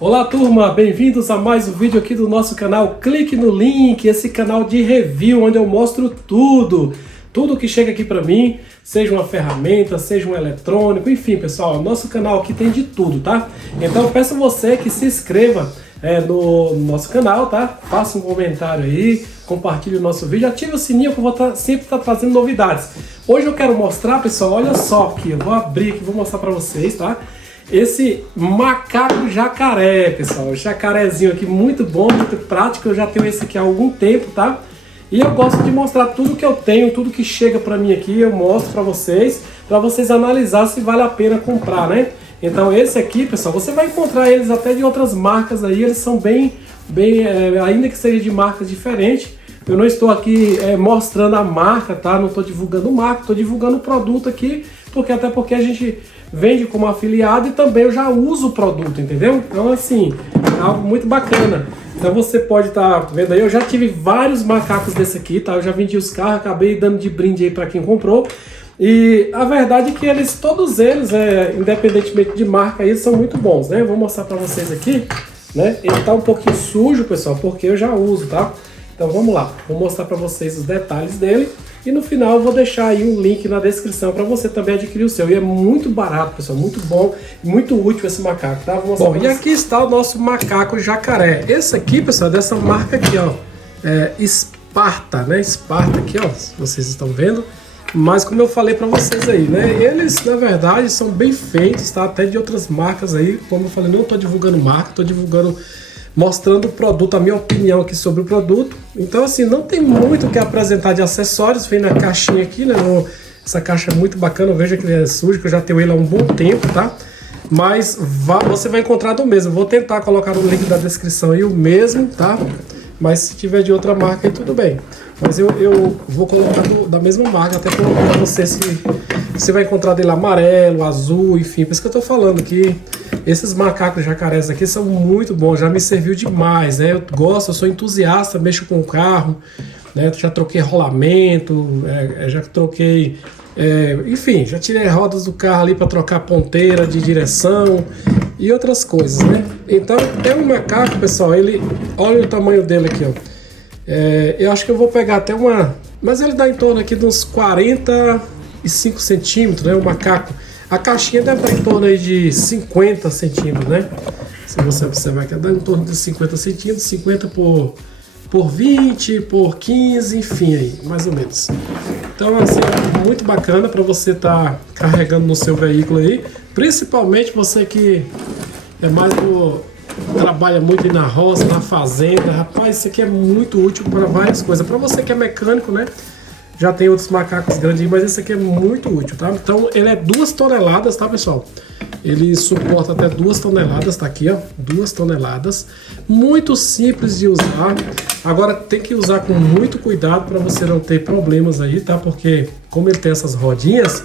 Olá turma, bem-vindos a mais um vídeo aqui do nosso canal. Clique no link, esse canal de review onde eu mostro tudo que chega aqui para mim, seja uma ferramenta, seja um eletrônico, enfim pessoal, nosso canal aqui tem de tudo, tá? Então eu peço a você que se inscreva no nosso canal, tá? Faça um comentário aí, compartilhe o nosso vídeo, ative o sininho que eu vou sempre estar trazendo novidades. Hoje eu quero mostrar, pessoal, olha só aqui, eu vou abrir aqui, vou mostrar para vocês, tá? Esse macaco jacaré, pessoal, jacarezinho aqui, muito bom, muito prático, eu já tenho esse aqui há algum tempo, tá? E eu gosto de mostrar tudo que eu tenho, tudo que chega pra mim aqui, eu mostro pra vocês analisar se vale a pena comprar, né? Então esse aqui, pessoal, você vai encontrar eles até de outras marcas aí, eles são bem ainda que seja de marcas diferentes, eu não estou aqui mostrando a marca, tá? Não estou divulgando marca, estou divulgando o produto aqui, até porque a gente vende como afiliado e também eu já uso o produto, entendeu? Então assim, é algo muito bacana. Então você pode estar vendo aí, eu já tive vários macacos desse aqui, tá? Eu já vendi os carros, acabei dando de brinde aí para quem comprou. E a verdade é que todos eles, independentemente de marca, eles são muito bons, né? Vou mostrar para vocês aqui, né? Ele tá um pouquinho sujo, pessoal, porque eu já uso, tá? Então vamos lá, vou mostrar para vocês os detalhes dele e no final eu vou deixar aí um link na descrição para você também adquirir o seu. E é muito barato, pessoal, muito bom, muito útil esse macaco, tá? Bom, e aqui está o nosso macaco jacaré. Esse aqui, pessoal, é dessa marca aqui, ó, Sparta, né? Sparta aqui, ó, se vocês estão vendo. Mas como eu falei para vocês aí, né? Eles, na verdade, são bem feitos, tá? Até de outras marcas aí, como eu falei, não estou divulgando marca, estou divulgando, mostrando o produto, a minha opinião aqui sobre o produto. Então assim, não tem muito o que apresentar de acessórios, vem na caixinha aqui, né? Essa caixa é muito bacana, veja que ele é sujo, que eu já tenho ele há um bom tempo, tá? Mas você vai encontrar do mesmo, vou tentar colocar no link da descrição aí o mesmo, tá? Mas se tiver de outra marca aí tudo bem. Mas eu vou colocar da mesma marca, até para você se você vai encontrar dele amarelo, azul, enfim, por isso que eu tô falando que esses macacos jacarés aqui são muito bons, já me serviu demais, né? Eu gosto, eu sou entusiasta, mexo com o carro, né? Já troquei rolamento, já troquei, enfim, já tirei rodas do carro ali para trocar ponteira de direção e outras coisas, né? Então é um macaco, pessoal, olha o tamanho dele aqui, ó. Eu acho que eu vou pegar até mas ele dá em torno aqui de uns 45 centímetros, né? O macaco. A caixinha deve dar em torno aí de 50 centímetros, né? Se você observar aqui, dá em torno de 50 centímetros, 50 por 20, por 15, enfim, aí, mais ou menos. Então, assim, é muito bacana para você estar carregando no seu veículo aí, principalmente você que trabalha muito aí na roça, na fazenda. Rapaz, isso aqui é muito útil para várias coisas. Para você que é mecânico, né? Já tem outros macacos grandes, mas esse aqui é muito útil, tá? Então ele é 2 toneladas, tá, pessoal? Ele suporta até 2 toneladas, tá aqui, ó, 2 toneladas. Muito simples de usar. Agora tem que usar com muito cuidado para você não ter problemas aí, tá? Porque como ele tem essas rodinhas,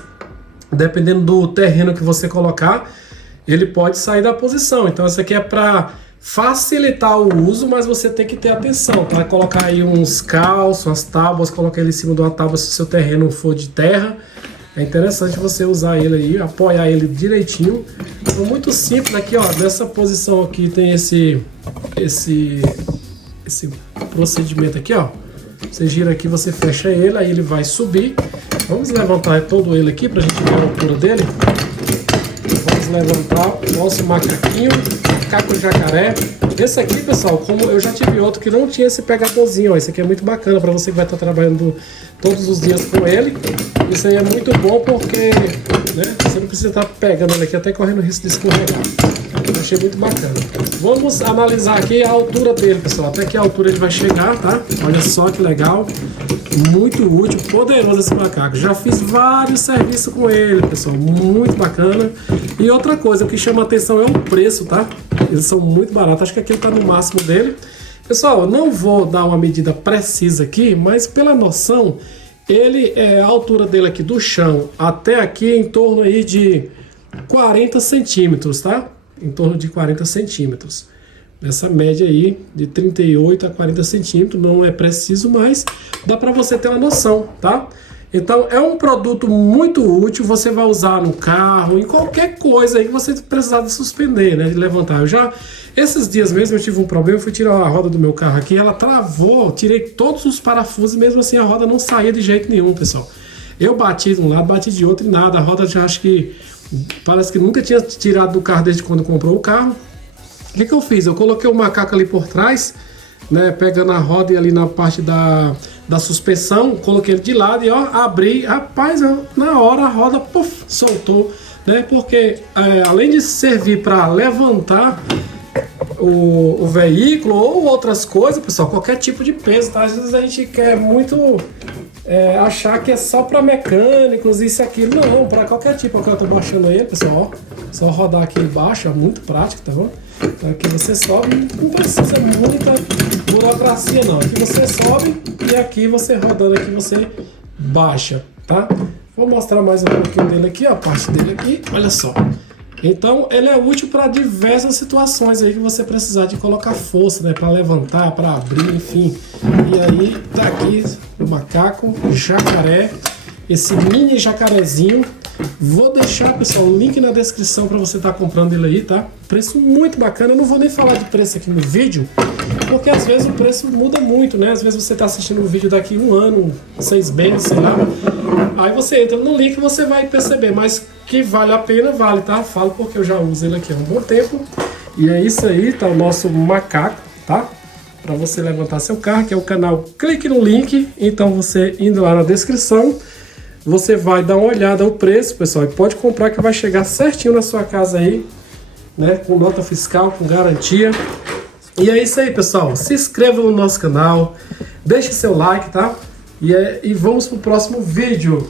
dependendo do terreno que você colocar, ele pode sair da posição. Então isso aqui é para facilitar o uso, mas você tem que ter atenção, tá? Colocar aí uns calços, umas tábuas, colocar ele em cima de uma tábua se o seu terreno for de terra. É interessante você usar ele aí, apoiar ele direitinho. Então, muito simples aqui, ó, nessa posição aqui tem esse procedimento aqui, ó. Você gira aqui, você fecha ele, aí ele vai subir. Vamos levantar todo ele aqui pra gente ver a altura dele. Vamos levantar o nosso macaquinho, macaco jacaré. Esse aqui, pessoal, como eu já tive outro que não tinha esse pegadorzinho, ó. Esse aqui é muito bacana para você que vai estar trabalhando todos os dias com ele. Isso aí é muito bom porque, né, você não precisa estar pegando ele aqui até correndo risco de escorregar. Eu achei muito bacana. Vamos analisar aqui a altura dele, pessoal. Até que altura ele vai chegar, tá? Olha só que legal. Muito útil, poderoso esse macaco. Já fiz vários serviços com ele, pessoal. Muito bacana. E outra coisa, o que chama a atenção é o preço, tá? Eles são muito baratos. Acho que aqui ele tá no máximo dele. Pessoal, eu não vou dar uma medida precisa aqui, mas pela noção, a altura dele aqui do chão até aqui em torno aí de 40 centímetros, tá? Em torno de 40 centímetros. Essa média aí de 38 a 40 centímetros, não é preciso, mas dá para você ter uma noção, tá? Então é um produto muito útil, você vai usar no carro, em qualquer coisa aí que você precisar de suspender, né, de levantar. Esses dias mesmo eu tive um problema, eu fui tirar a roda do meu carro aqui, ela travou, tirei todos os parafusos e mesmo assim a roda não saía de jeito nenhum, pessoal. Eu bati de um lado, bati de outro e nada, a roda já acho que, parece que nunca tinha tirado do carro desde quando comprou o carro. O que eu fiz? Eu coloquei o macaco ali por trás, né, pegando a roda e ali na parte da suspensão, coloquei ele de lado e ó, abri, rapaz, na hora a roda puff, soltou, né, porque além de servir para levantar o veículo ou outras coisas, pessoal, qualquer tipo de peso, tá? Às vezes a gente quer muito achar que é só para mecânicos, isso e aquilo, não, para qualquer tipo. Aqui eu tô baixando ele, pessoal, ó, só rodar aqui embaixo, é muito prático, tá bom? Então aqui você sobe, não precisa muita burocracia não, aqui você sobe e aqui você rodando aqui você baixa, tá? Vou mostrar mais um pouquinho dele aqui, ó, a parte dele aqui, olha só. Então ele é útil para diversas situações aí que você precisar de colocar força, né, para levantar, para abrir, enfim. E aí tá aqui o macaco, o jacaré, esse mini jacarezinho. Vou deixar, pessoal, o link na descrição para você estar comprando ele aí, tá? Preço muito bacana. Eu não vou nem falar de preço aqui no vídeo, porque às vezes o preço muda muito, né? Às vezes você está assistindo um vídeo daqui 1 ano, 6 meses, sei lá. Aí você entra no link e você vai perceber, mas que vale a pena, vale, tá? Falo porque eu já uso ele aqui há um bom tempo. E é isso aí, tá o nosso macaco, tá? Para você levantar seu carro, que é o canal Clique no Link. Então você indo lá na descrição, você vai dar uma olhada no preço, pessoal, e pode comprar que vai chegar certinho na sua casa aí, né? Com nota fiscal, com garantia. E é isso aí, pessoal. Se inscreva no nosso canal, deixe seu like, tá? E vamos pro próximo vídeo.